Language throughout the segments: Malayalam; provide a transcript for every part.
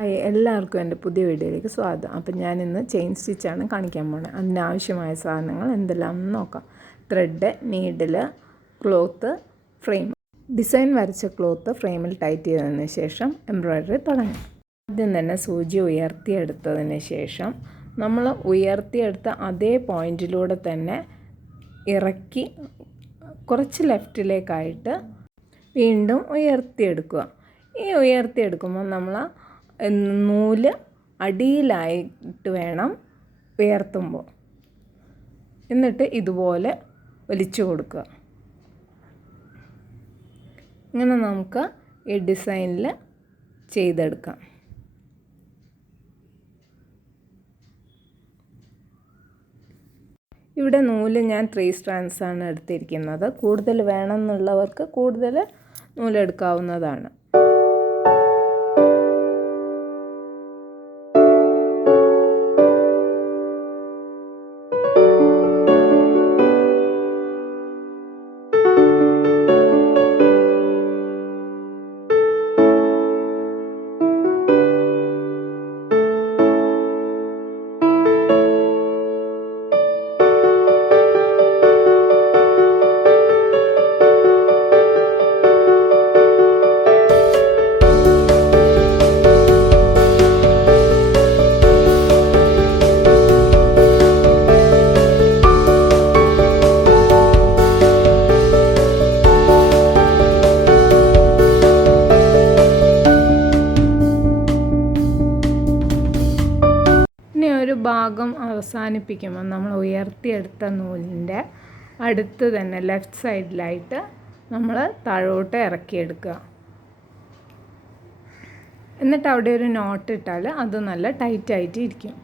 ഹായ്, എല്ലാവർക്കും എൻ്റെ പുതിയ വീഡിയോയിലേക്ക് സ്വാഗതം. അപ്പം ഞാനിന്ന് ചെയിൻ സ്റ്റിച്ചാണ് കാണിക്കാൻ പോകുന്നത്. അതിനാവശ്യമായ സാധനങ്ങൾ എന്തെല്ലാമെന്ന് നോക്കാം. Thread, needle, cloth, frame. Design വരച്ച ക്ലോത്ത് ഫ്രെയിമിൽ ടൈറ്റ് ചെയ്തതിന് ശേഷം എംബ്രോയ്ഡറി തുടങ്ങാം. ആദ്യം തന്നെ സൂചി ഉയർത്തിയെടുത്തതിന് ശേഷം നമ്മൾ ഉയർത്തിയെടുത്ത അതേ പോയിൻറ്റിലൂടെ തന്നെ ഇറക്കി കുറച്ച് ലെഫ്റ്റിലേക്കായിട്ട് വീണ്ടും ഉയർത്തിയെടുക്കുക. ഈ ഉയർത്തിയെടുക്കുമ്പോൾ നമ്മൾ നൂല് അടിയിലായിട്ട് വേണം ഉയർത്തുമ്പോൾ. എന്നിട്ട് ഇതുപോലെ വലിച്ചു കൊടുക്കുക. ഇങ്ങനെ നമുക്ക് ഈ ഡിസൈനിൽ ചെയ്തെടുക്കാം. ഇവിടെ നൂല് ഞാൻ 3 strands ആണ് എടുത്തിരിക്കുന്നത്. കൂടുതൽ വേണമെന്നുള്ളവർക്ക് കൂടുതൽ നൂലെടുക്കാവുന്നതാണ്. ഒരു ഭാഗം അവസാനിപ്പിക്കുമ്പോൾ നമ്മൾ ഉയർത്തിയെടുത്ത നൂലിൻ്റെ അടുത്ത് തന്നെ ലെഫ്റ്റ് സൈഡിലായിട്ട് നമ്മൾ താഴോട്ട് ഇറക്കിയെടുക്കുക. എന്നിട്ട് അവിടെ ഒരു നോട്ട് ഇട്ടാൽ അത് നല്ല ടൈറ്റായിട്ട് ഇരിക്കും.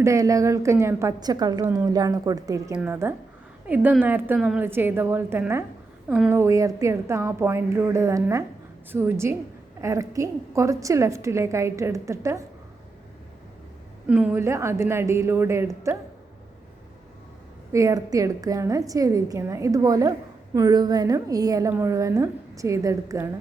ഇവിടെ ഇലകൾക്ക് ഞാൻ പച്ച കളർ നൂലാണ് കൊടുത്തിരിക്കുന്നത്. ഇത് നേരത്തെ നമ്മൾ ചെയ്ത പോലെ തന്നെ നമ്മൾ ഉയർത്തിയെടുത്ത് ആ പോയിൻറ്റിലൂടെ തന്നെ സൂചി ഇറക്കി കുറച്ച് ലെഫ്റ്റിലേക്കായിട്ട് എടുത്തിട്ട് നൂല് അതിനടിയിലൂടെ എടുത്ത് ഉയർത്തിയെടുക്കുകയാണ് ചെയ്തിരിക്കുന്നത്. ഇതുപോലെ മുഴുവനും ഈ ഇല മുഴുവനും ചെയ്തെടുക്കുകയാണ്.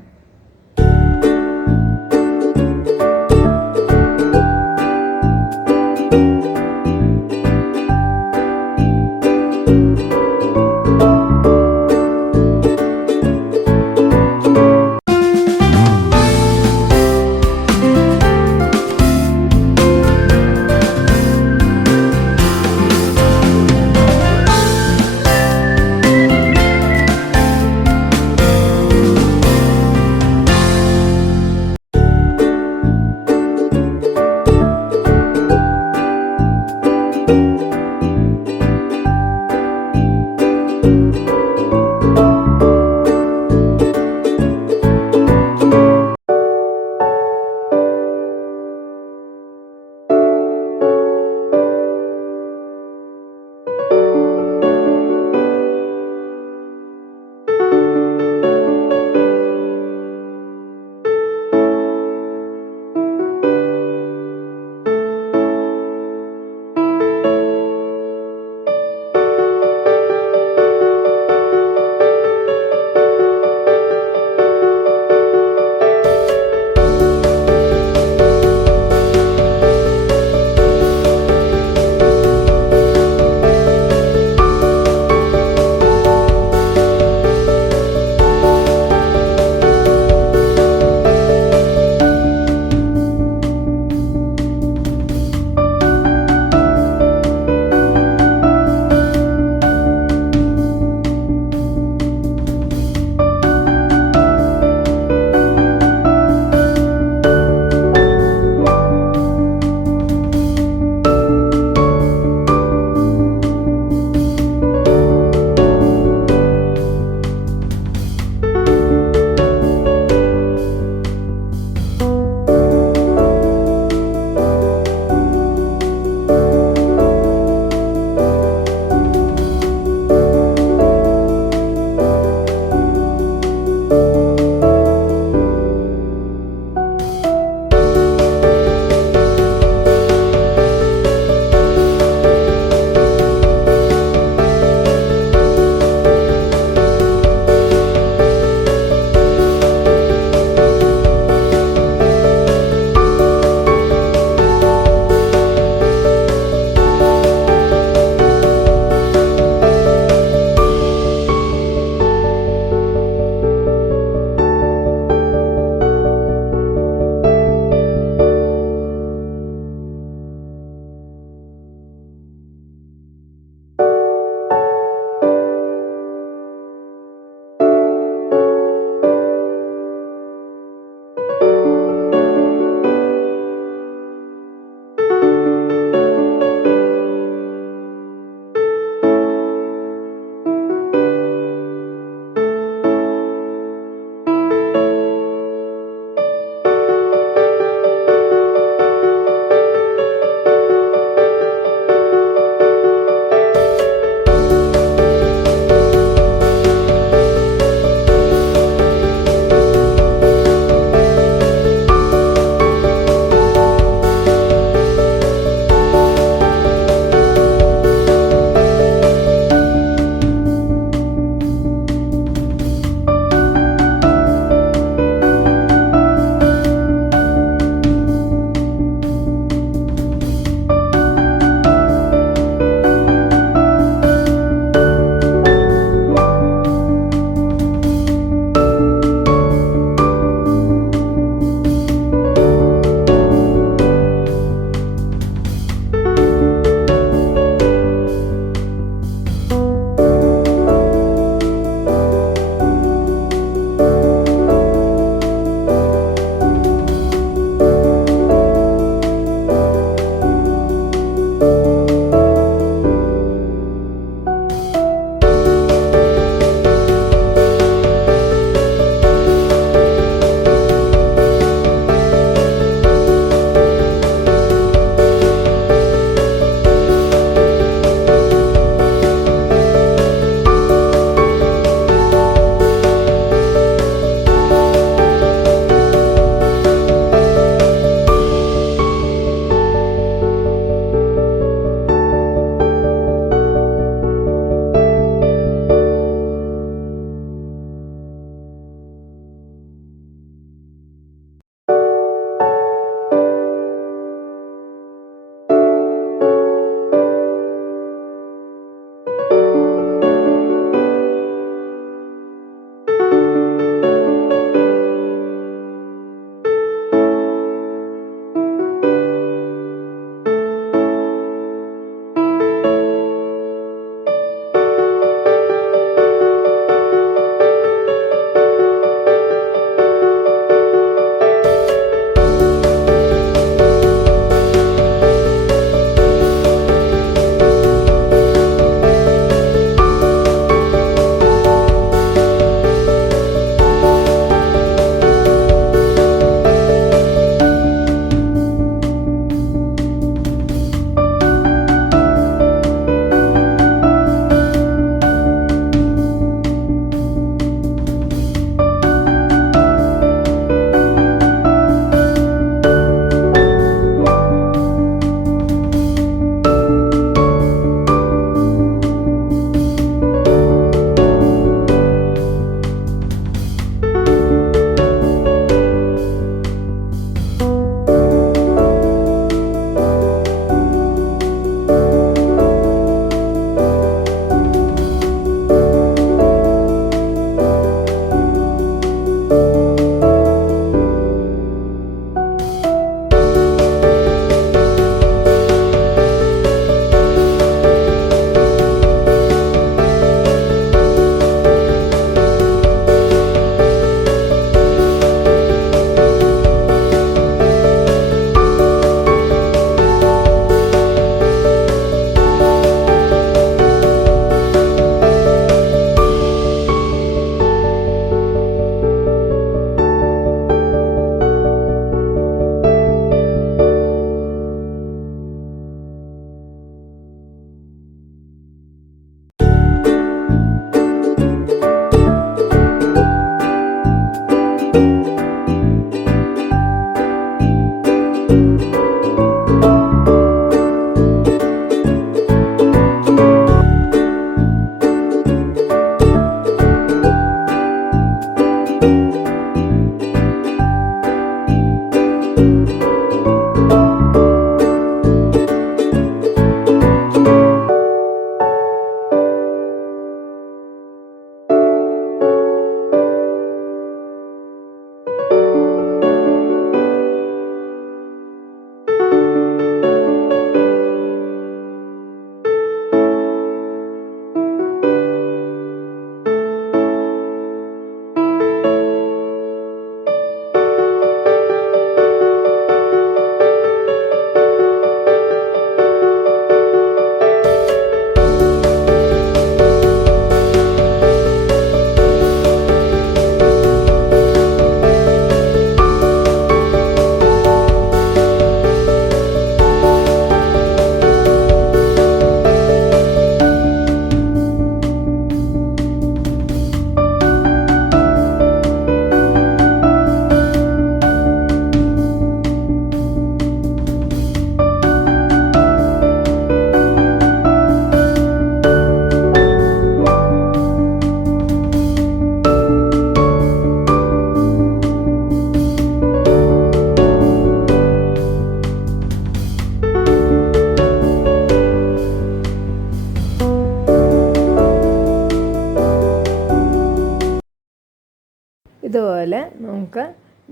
ഇതുപോലെ നമുക്ക്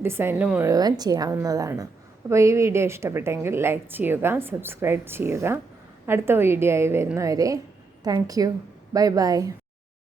ഡിസൈനിൽ മുഴുവൻ ചെയ്യാവുന്നതാണ്. അപ്പോൾ ഈ വീഡിയോ ഇഷ്ടപ്പെട്ടെങ്കിൽ ലൈക്ക് ചെയ്യുക, സബ്സ്ക്രൈബ് ചെയ്യുക. അടുത്ത വീഡിയോ ആയി വരുന്നവരെ താങ്ക് യു. Bye bye.